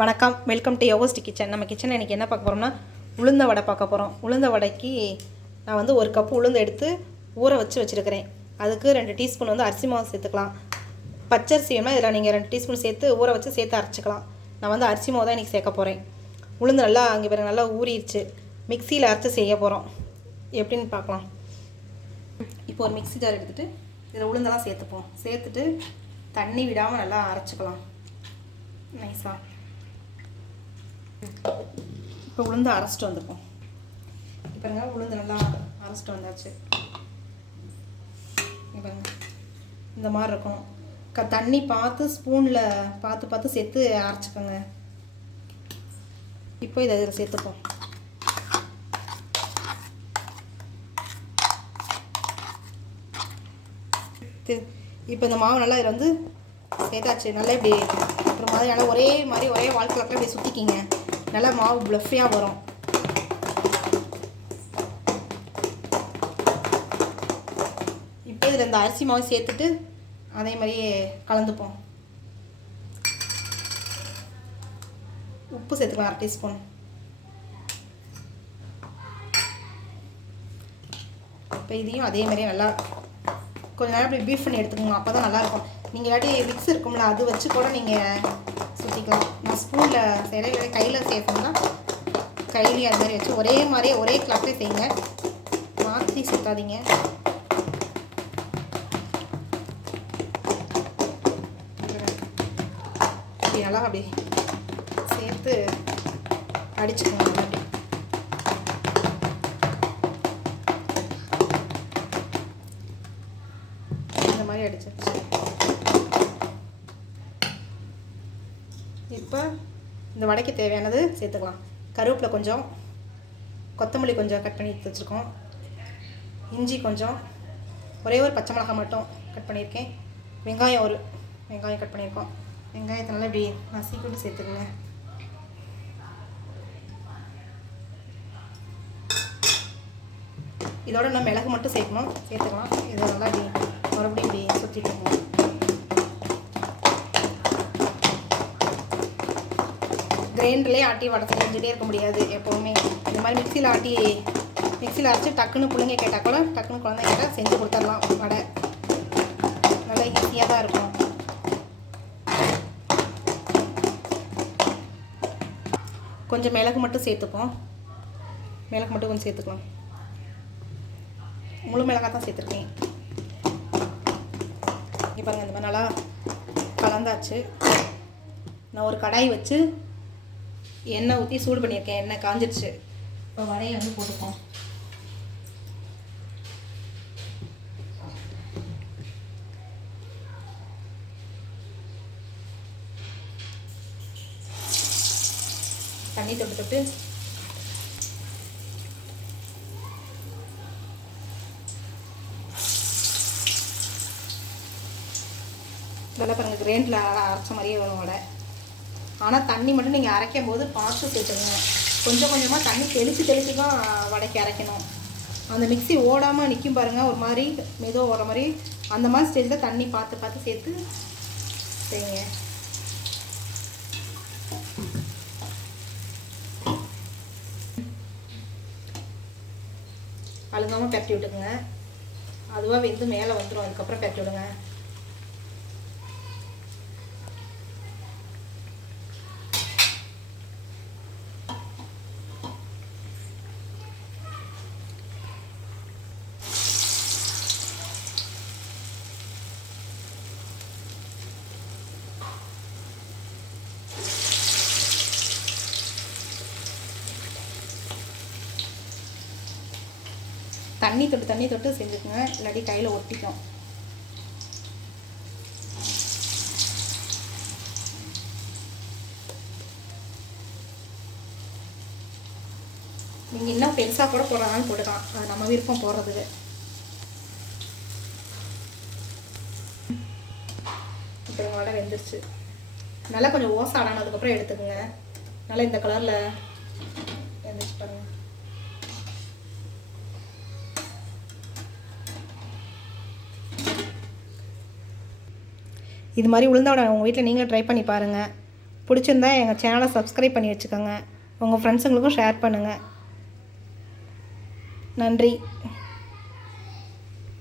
வணக்கம். Welcome to யோகஸ்டி kitchen நம்ம கிச்சனில் இன்றைக்கி என்ன பார்க்க போகிறோம்னா உளுந்த வடை பார்க்க போகிறோம் உளுந்த வடைக்கு நான் வந்து ஒரு கப்பு உளுந்து எடுத்து ஊற வச்சு வச்சுருக்கிறேன். அதுக்கு ரெண்டு டீஸ்பூன் வந்து அரிசி மாவு சேர்த்துக்கலாம். பச்சரிசி வேணுமா இதில் நீங்கள் ரெண்டு டீஸ்பூன் சேர்த்து ஊற வச்சு சேர்த்து அரைச்சிக்கலாம். நான் வந்து அரிசி மாவு தான் இன்றைக்கி சேர்க்க போகிறேன் உளுந்து நல்லா அங்கே பிறகு நல்லா ஊறிடுச்சு. மிக்சியில் அரைச்சி செய்ய போகிறோம் எப்படின்னு பார்க்கலாம். இப்போ ஒரு மிக்ஸி ஜார் எடுத்துகிட்டு இதில் உளுந்தெல்லாம் சேர்த்துப்போம். சேர்த்துட்டு தண்ணி விடாமல் நல்லா அரைச்சிக்கலாம். நைஸாக இப்போ உளுந்து அரைச்சிட்டு வந்துப்போம் இப்போ பாருங்க உளுந்து நல்லா அரைச்சிட்டு வந்தாச்சு. பாருங்க இந்த மாதிரி இருக்கும். க தண்ணி பார்த்து ஸ்பூனில் பார்த்து பார்த்து சேர்த்து அரைச்சிக்கோங்க. இப்போ இதை இதில் சேர்த்துப்போம். இப்போ இந்த மாவு நல்லா இதில் வந்து சேர்த்தாச்சு. நல்லா இப்படி அப்புறம் மாதிரி நல்லா ஒரே மாதிரி ஒரே வாழ்க்கை இப்படி சுற்றிக்கிங்க நல்லா மாவு ப்ளஃபியாக வரும். இப்போ இதில் இந்த அரிசி மாவு சேர்த்துட்டு அதே மாதிரியே கலந்துப்போம். உப்பு சேர்த்துக்கலாம் அரை டீஸ்பூன். இப்போ இதையும் அதே மாதிரியே நல்லா கொஞ்ச நேரம் இப்படி பீஃப் பண்ணி எடுத்துக்கோங்க அப்போ தான் நல்லாயிருக்கும் நீங்கள் இல்லாட்டி மிக்ஸ் இருக்கும்ல அது வச்சு கூட நீங்கள் ஊற்றிக்கலாம் நான் ஸ்பூனில் செய்கிற கையில் சேர்த்தோம்னா கையிலேயே அது மாதிரி வச்சு ஒரே மாதிரியே ஒரே கிளாஸ்லேயே செய்யுங்க. மாற்றி சுத்தாதீங்க. இப்படி நல்லா அப்படி சேர்த்து அடிச்சுக்கோங்க. அப்படி இந்த மாதிரி அடிச்சிருச்சு இப்போ இந்த வடைக்கு தேவையானது சேர்த்துக்கலாம். கருவேப்பிலை கொஞ்சம் கொத்தமல்லி கொஞ்சம் கட் பண்ணி எடுத்து வச்சுருக்கோம். இஞ்சி கொஞ்சம் ஒரே ஒரு பச்சை மிளகாய் மட்டும் கட் பண்ணியிருக்கேன். வெங்காயம் ஒரு வெங்காயம் கட் பண்ணியிருக்கோம். வெங்காயத்தை நல்லா இப்படி சீக்கிரம் சேர்த்துக்குங்க. இதோட நம்ம மிளகு மட்டும் சேர்க்கணும். சேர்த்துக்கலாம். இதை நல்லா இப்படி கிரைண்டர்லேயே ஆட்டி வடை செஞ்சுட்டே இருக்க முடியாது எப்போவுமே. இந்த மாதிரி மிக்சியில் ஆட்டி மிக்சியில் அரைச்சி டக்குன்னு பிள்ளைங்க கேட்டால் கூட டக்குன்னு குழந்தை கேட்டால் செஞ்சு கொடுத்துடலாம் வடை. நல்லா ஈஸியாக தான் இருக்கும். கொஞ்சம் மிளகு மட்டும் சேர்த்துப்போம். மிளகு மட்டும் கொஞ்சம் சேர்த்துக்கலாம். முழு மிளகாய் தான் சேர்த்துருக்கேன். இப்போ பாருங்கள் இந்த மாதிரி நல்லா கலந்தாச்சு. நான் ஒரு கடாய் வச்சு எண்ணெய் ஊற்றி சூடு பண்ணியிருக்கேன் எண்ணெய் காஞ்சிருச்சு. இப்போ வடையை வந்து போட்டுப்போம். தண்ணி தொட்டு தொட்டு. இதெல்லாம் பாருங்கள் கிரைண்டில் அரைச்ச மாதிரியே வரும் வடை. ஆனால் தண்ணி மட்டும் நீங்கள் அரைக்கும் போது பார்த்து சேர்த்துக்கங்க கொஞ்சம் கொஞ்சமாக தண்ணி தெளித்து தெளித்து தான் வடைக்கு அரைக்கணும். அந்த மிக்ஸி ஓடாமல் நிற்கும் பாருங்கள் ஒரு மாதிரி மெதுவாக ஓடுற மாதிரி. அந்த மாதிரி ஸ்டேஜில் தண்ணி பார்த்து பார்த்து சேர்த்து செய்யுங்க. அழுங்காமல் பரட்டி விட்டுக்குங்க. அதுவாக வெந்து மேலே வந்துடும் அதுக்கப்புறம் பரட்டி விடுங்க. தண்ணி தொட்டு தண்ணி தொட்டு செஞ்சுக்கோங்க. இல்லாட்டி கையில் ஒட்டிக்கும். நீங்கள் இன்னும் பெருசாக கூட போடுறதாலும் போட்டுக்கலாம். அது நம்ம விருப்பம் போடுறதுக்கு. இப்போ வடை வெந்துருச்சு. நல்லா கொஞ்சம் ஓசை ஆடானதுக்கப்புறம் எடுத்துக்கோங்க. நல்லா இந்த கலரில் வெந்துச்சு பாருங்கள் இது மாதிரி உளுந்த வடை உங்கள் வீட்டில் நீங்களும் ட்ரை பண்ணி பாருங்கள் பிடிச்சிருந்தா எங்கள் சேனலை சப்ஸ்கிரைப் பண்ணி வச்சுக்கோங்க. உங்கள் ஃப்ரெண்ட்ஸுங்களுக்கும் ஷேர் பண்ணுங்கள் நன்றி.